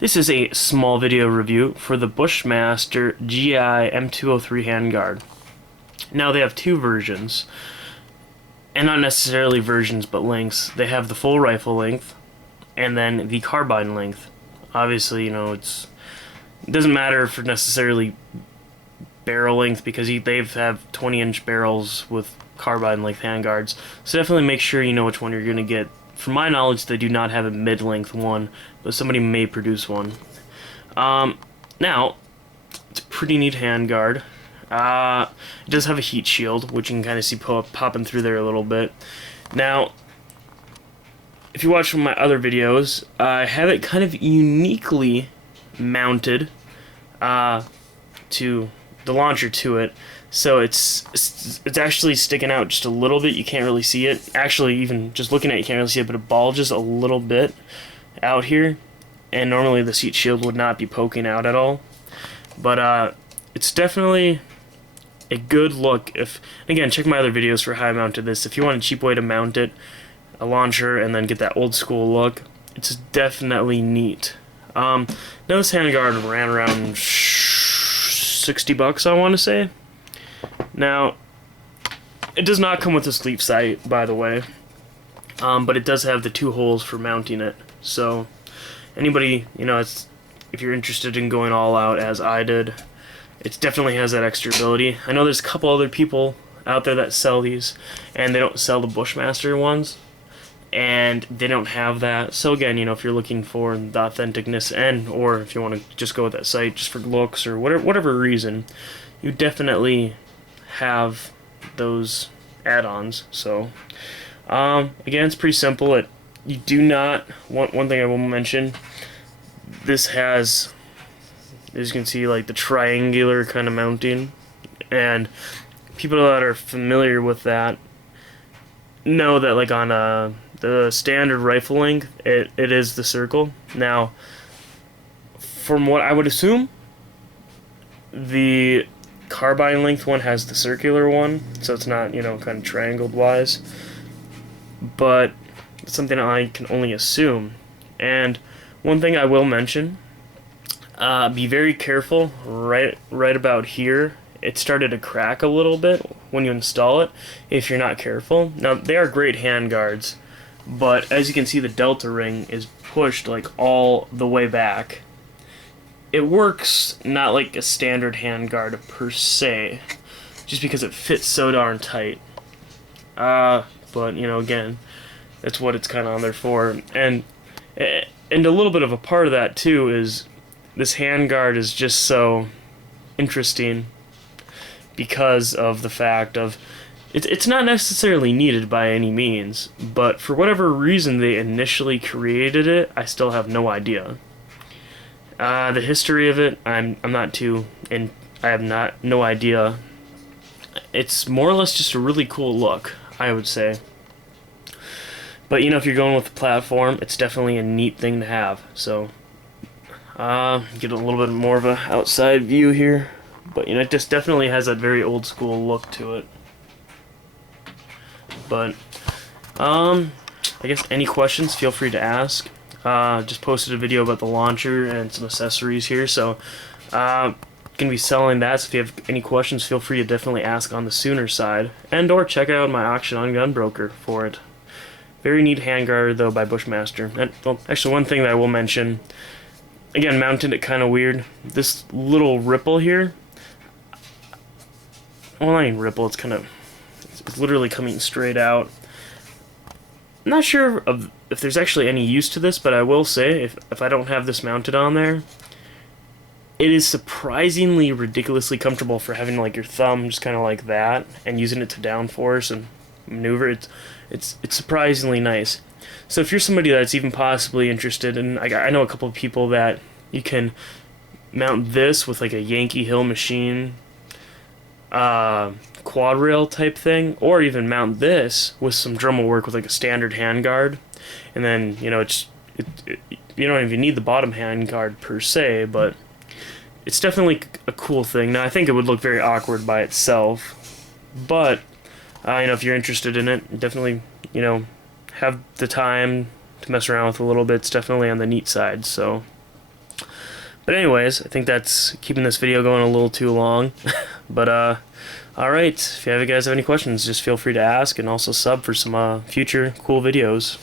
This is a small video review for the Bushmaster GI M203 handguard. Now they have two versions, and not necessarily versions but lengths. They have the full rifle length and then the carbine length. Obviously, it doesn't matter for necessarily barrel length because they have 20-inch barrels with carbine length handguards. So definitely make sure you know which one you're going to get. From my knowledge, they do not have a mid-length one, but somebody may produce one. Now, it's a pretty neat handguard. It does have a heat shield, which you can kind of see popping through there a little bit. Now, if you watch one of my other videos, I have it kind of uniquely mounted to the launcher to it. So it's actually sticking out just a little bit. You can't really see it. Actually, even just looking at it, you can't really see it, but it bulges a little bit out here. And normally the heat shield would not be poking out at all. But it's definitely a good look. Again, check my other videos for how I mounted this. If you want a cheap way to mount it, a launcher, and then get that old school look, it's definitely neat. Now this handguard ran around $60, I want to say. Now, it does not come with a sleep sight, by the way, but it does have the two holes for mounting it. So, anybody, if you're interested in going all out as I did, it definitely has that extra ability. I know there's a couple other people out there that sell these, and they don't sell the Bushmaster ones, and they don't have that. So again, if you're looking for the authenticness, or if you want to just go with that sight just for looks or whatever reason, you definitely have those add-ons. So again, it's pretty simple. You do not one thing I will mention, this has, as you can see, like the triangular kind of mounting, and people that are familiar with that know that like on the standard rifle length, it is the circle. Now, from what I would assume, the carbine length one has the circular one, so it's not, kind of triangled wise, but it's something I can only assume. And one thing I will mention, be very careful right about here. It started to crack a little bit when you install it if you're not careful. Now, they are great handguards, but as you can see, the delta ring is pushed like all the way back. It works not like a standard handguard per se, just because it fits so darn tight. But again, that's what it's kind of on there for. And a little bit of a part of that too is this handguard is just so interesting because of the fact of it's not necessarily needed by any means, but for whatever reason they initially created it, I still have no idea. The history of it, I'm not too, and I have no idea. It's more or less just a really cool look, I would say. But if you're going with the platform, it's definitely a neat thing to have. So, get a little bit more of a outside view here, but it just definitely has that very old school look to it. But, I guess any questions, feel free to ask. Just posted a video about the launcher and some accessories here, so gonna be selling that. So if you have any questions, feel free to definitely ask on the Sooner side, or check out my auction on Gunbroker for it. Very neat handguard though by Bushmaster. And actually, one thing that I will mention, again, mounted it kind of weird. This little ripple here, well, not even ripple. It's literally coming straight out. I'm not sure if there's actually any use to this, but I will say, if I don't have this mounted on there, it is surprisingly ridiculously comfortable for having like your thumb just kind of like that and using it to downforce and maneuver. It's surprisingly nice. So if you're somebody that's even possibly interested, and I know a couple of people that you can mount this with like a Yankee Hill machine quad rail type thing, or even mount this with some Dremel work with like a standard handguard, and then you don't even need the bottom handguard per se, but it's definitely a cool thing. Now I think it would look very awkward by itself, but if you're interested in it, definitely have the time to mess around with a little bit. It's definitely on the neat side. So But anyways, I think that's keeping this video going a little too long. But alright, if you guys have any questions, just feel free to ask, and also sub for some future cool videos.